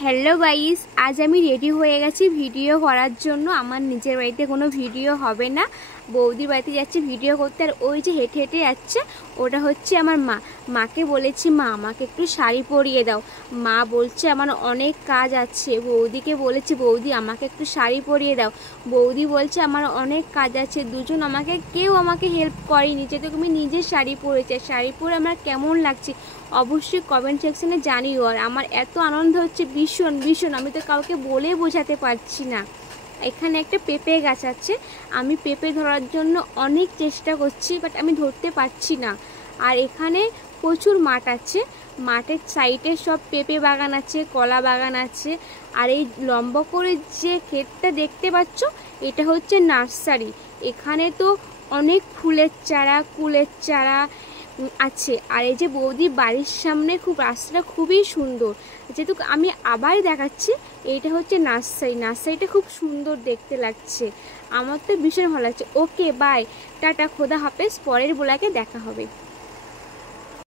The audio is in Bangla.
হ্যালো গাইস, আজ আমি রেডি হয়ে গেছি ভিডিও করার জন্য। আমার নিজের বাড়িতে কোনো ভিডিও হবে না, বৌদির বাড়িতে যাচ্ছি ভিডিও করতে। আর ওই যে হেঁটে হেঁটে যাচ্ছে ওটা হচ্ছে আমার মা। মাকে বলেছি মা আমাকে একটু শাড়ি পরিয়ে দাও। মা বলছে আমার অনেক কাজ আছে। বৌদিকে বলেছি বৌদি আমাকে একটু শাড়ি পরিয়ে দাও। বৌদি বলছে আমার অনেক কাজ আছে। দুজন কেউ আমাকে হেল্প করেনি, যেহেতু তুমি নিজের শাড়ি পরেছে। শাড়ি পরে আমার কেমন লাগছে অবশ্যই কমেন্ট সেকশনে জানিও। আর আমার এত আনন্দ হচ্ছে ভীষণ ভীষণ, আমি তো কাউকে বলে বোঝাতে পারছি না। এখানে একটা পেঁপে গাছ আছে, আমি পেঁপে ধরার জন্য অনেক চেষ্টা করছি, বাট আমি ধরতে পারছি না। আর এখানে প্রচুর মাঠ আছে, মাঠের সাইডে সব পেঁপে বাগান আছে, কলা বাগান আছে। আর এই লম্বা করে যে ক্ষেতটা দেখতে পাচ্ছ এটা হচ্ছে নার্সারি। এখানে তো অনেক ফুলের চারা, কুলের চারা আছে। আর এই যে বৌদি বাড়ির সামনে রাস্তাটা খুবই সুন্দর। যেহেতু আমি আবার দেখাচ্ছি, এইটা হচ্ছে নার্সারিটা খুব সুন্দর দেখতে লাগছে। আমার তো ভীষণ ভালো লাগছে। ওকে বাই, টাটা, খোদা হাফেজ, পরের ব্লগে দেখা হবে।